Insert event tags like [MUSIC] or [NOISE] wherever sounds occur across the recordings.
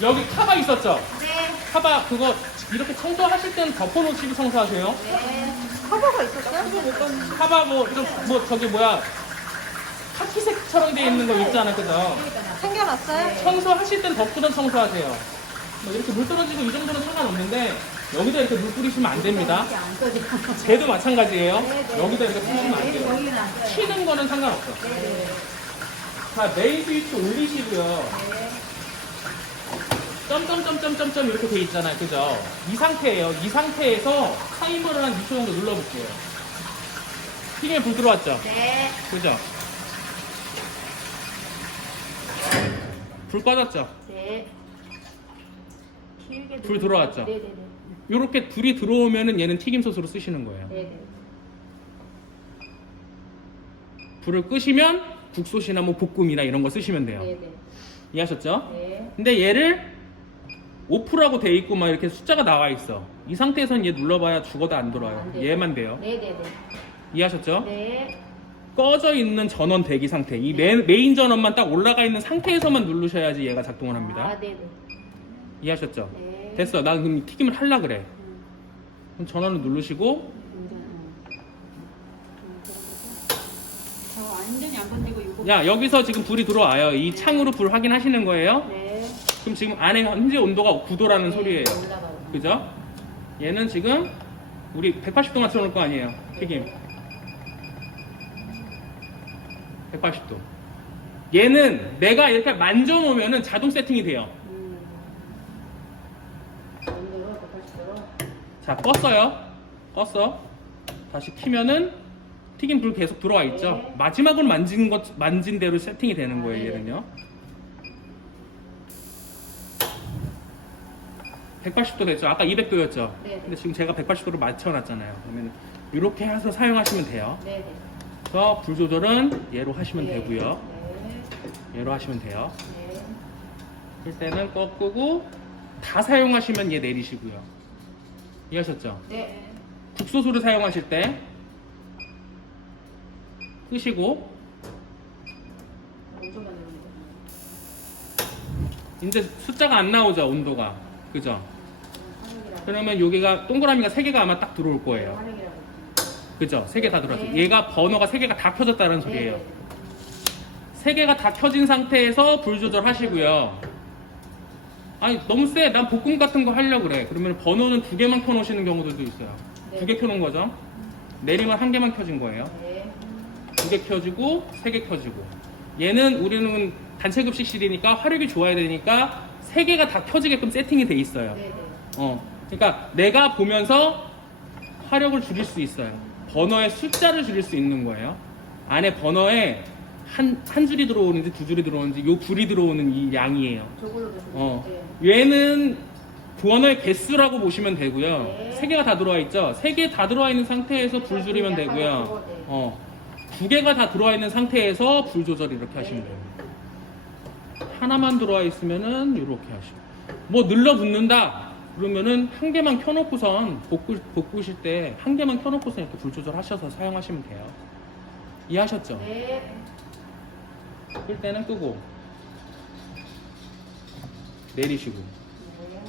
여기 카바 있었죠? 네. 카바 그거 이렇게 청소하실 때는 덮어놓으시고 청소하세요. 네. 커버가 있었어요? 카바 뭐, 이런, 뭐 저기 뭐야 카키색처럼 돼 있는 거 있잖아요, 그죠? 챙겨놨어요? 청소하실 땐 덮고던 청소하세요. 뭐 이렇게 물 떨어지고 이 정도는 상관없는데 여기다 이렇게 물 뿌리시면 안 됩니다. 쟤도 마찬가지예요. 네, 네. 여기다 이렇게 뿌리시면 안 돼요. 튀는 거는 상관없어. 네. 자, 메인 스위치 올리시고요. 네. 점점점점점점 이렇게 돼 있잖아요. 그죠? 이 상태예요. 이 상태에서 타이머를 한 2초 정도 눌러볼게요. 튀김에 불 들어왔죠? 네. 그죠? 불 꺼졌죠? 네. 길게 불 들어왔죠? 네네네. 이렇게 불이 들어오면은 얘는 튀김소스로 쓰시는 거예요. 네네. 불을 끄시면 국소시나 뭐 볶음이나 이런 거 쓰시면 돼요. 네네. 이해하셨죠? 네. 근데 얘를 오프라고 돼 있고 막 이렇게 숫자가 나와 있어. 이 상태에선 얘 눌러봐야 죽어도 안 돌아요. 안 돼요. 얘만 돼요. 네네네. 이해하셨죠? 네. 꺼져 있는 전원 대기 상태. 이 메, 메인 전원만 딱 올라가 있는 상태에서만 누르셔야지 얘가 작동을 합니다. 아, 네네. 이해하셨죠? 네. 됐어. 나 그럼 튀김을 할라 그래. 음, 그럼 전원을 누르시고 굉장히, 음. 음, 저 완전히 안 건드리고 이거. 야 여기서 지금 불이 들어와요. 이 창으로 불 확인하시는 거예요. 네. 그럼 지금 안에 현재 온도가 9도라는 네, 소리예요. 그죠? 얘는 지금 우리 180도만 틀어놓을 거 아니에요. 튀김. 180도. 얘는 내가 이렇게 만져놓으면 자동 세팅이 돼요. 음. 온도로 180도로. 자, 껐어요. 껐어. 다시 키면은 튀김 불 계속 들어와 있죠. 네. 마지막으로 만진 것, 만진 대로 세팅이 되는 거예요, 네. 얘는요. 180도 됐죠. 아까 200도였죠. 네. 근데 지금 제가 180도로 맞춰놨잖아요. 그러면 이렇게 해서 사용하시면 돼요. 네네. 그래서 불 조절은 얘로 하시면 네. 되고요. 네. 얘로 하시면 돼요. 네. 할 때는 꺾고 다 사용하시면 얘 내리시고요. 이해하셨죠? 네. 국소수를 사용하실 때 끄시고. 이제 숫자가 안 나오죠 온도가 그죠? 그러면 여기가 동그라미가 세 개가 아마 딱 들어올 거예요. 그죠? 세 개 다 들어왔죠. 네. 얘가 번호가 세 개가 다 켜졌다는 네. 소리예요. 세 개가 다 켜진 상태에서 불 조절하시고요. 아니 너무 세. 난 볶음 같은 거 하려고 그래. 그러면 번호는 두 개만 켜놓으시는 경우들도 있어요. 네. 두개 켜놓은 거죠. 내리면 한 개만 켜진 거예요. 네. 두개 켜지고 세 개 켜지고 얘는 우리는 단체 급식실이니까 화력이 좋아야 되니까 세 개가 다 켜지게끔 세팅이 돼 있어요. 네네. 어, 그러니까 내가 보면서 화력을 줄일 수 있어요. 버너의 숫자를 줄일 수 있는 거예요. 안에 버너에 한, 한 줄이 들어오는지 두 줄이 들어오는지 요 불이 들어오는 이 양이에요. 저걸로 어, 네. 얘는 버너의 개수라고 보시면 되고요. 네. 세 개가 다 들어와 있죠. 세 개 다 들어와 있는 상태에서 불 줄이면 되고요. 네. 어, 두 개가 다 들어와 있는 상태에서 불 조절 이렇게 하시면 네. 됩니다. 하나만 들어와 있으면은 이렇게 하시고. 뭐 늘러 붙는다. 그러면은 한 개만 켜놓고선 볶으, 볶으실 때 한 개만 켜놓고선 이렇게 불 조절하셔서 사용하시면 돼요. 이해하셨죠? 네. 끌 때는 끄고 내리시고 네.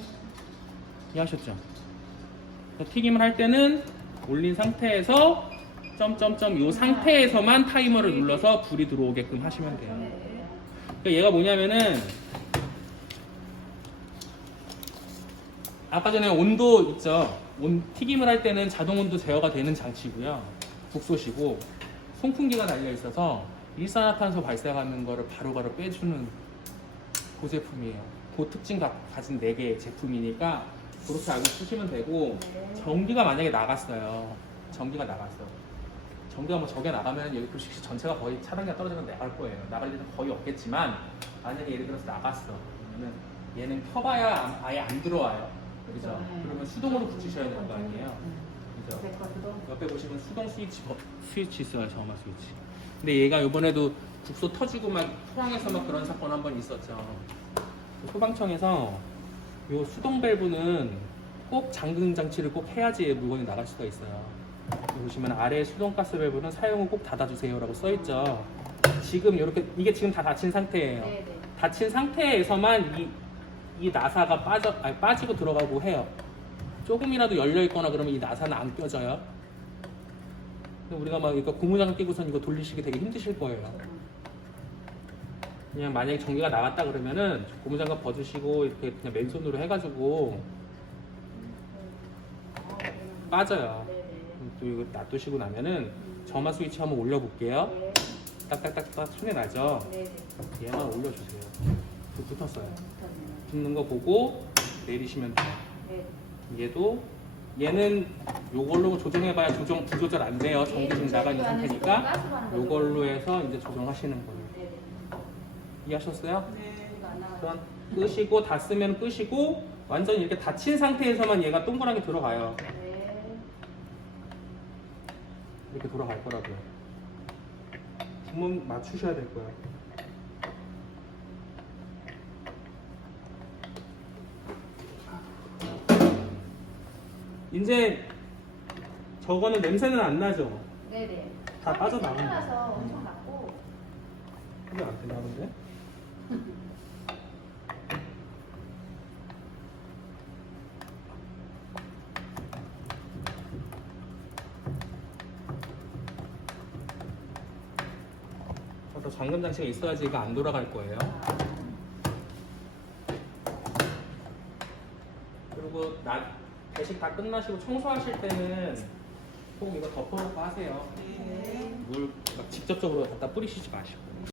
이해하셨죠? 튀김을 할 때는 올린 상태에서 점점점 요 상태에서만 타이머를 눌러서 불이 들어오게끔 하시면 돼요. 네. 그러니까 얘가 뭐냐면은 아까 전에 온도 있죠. 온, 튀김을 할 때는 자동 온도 제어가 되는 장치고요. 국소시고 송풍기가 달려 있어서 일산화탄소 발생하는 거를 바로바로 빼주는 그 제품이에요. 그 특징 가, 가진 4개의 제품이니까 그렇게 알고 쓰시면 되고 네. 전기가 만약에 나갔어요. 전기가 나갔어. 전기가 뭐 저게 나가면 여기 급식실 전체가 거의 차단기가 떨어지면 나갈 거예요. 나갈 일은 거의 없겠지만 만약에 예를 들어서 나갔어. 그러면은 얘는 켜봐야 안- 아예 안 들어와요. 그죠? 네. 그러면 수동으로 붙이셔야 되는 거 아니에요. 그죠? 네, 그것도. 옆에 보시면 수동 스위치 버- 스위치 있어요. 점화 스위치. 근데 얘가 이번에도 국소 터지고 막 포항에서 막 그런 사건 한 번 있었죠. 소방청에서 요 수동 밸브는 꼭 잠금 장치를 꼭 해야지 물건이 나갈 수가 있어요. 보시면 아래 수동 가스 밸브는 사용 후꼭 닫아주세요라고 써 있죠. 지금 이렇게 이게 지금 다 닫힌 상태예요. 네, 네. 닫힌 상태에서만 이 이 나사가 빠져 아니, 빠지고 들어가고 해요. 조금이라도 열려 있거나 그러면 이 나사는 안 껴져요. 우리가 막 이거 고무장갑 끼고선 이거 돌리시기 되게 힘드실 거예요. 그냥 만약에 전기가 나갔다 그러면은 고무장갑 벗으시고 이렇게 그냥 맨손으로 해가지고 빠져요. 이거 놔두시고 나면은 점화 스위치 한번 올려볼게요. 네. 딱딱딱딱 손에 나죠. 네네. 얘만 올려주세요. 그 붙었어요. 붙는 거 보고 내리시면 돼요. 네. 얘도 얘는 요걸로 조정해봐야 조정 부조절 안 돼요. 전기 지금 있는 상태니까 요걸로 해서 이제 조정하시는 거예요. 이해하셨어요? 네. 그럼 끄시고 다 쓰면 끄시고 완전 이렇게 닫힌 상태에서만 얘가 동그랗게 들어가요. 네. 이렇게 돌아갈 거라고요. 구멍 맞추셔야 될 거예요. 이제 저거는 냄새는 안 나죠? 네네. 다 빠져나간 거예요. 나서 엄청 낮고. 그게 안 된다는데? [LAUGHS] 잠금 장치가 있어야지 이거 안 돌아갈 거예요. 그리고 나 배식 다 끝나시고 청소하실 때는 꼭 이거 덮어놓고 하세요. 네. 물막 직접적으로 갖다 뿌리시지 마시고.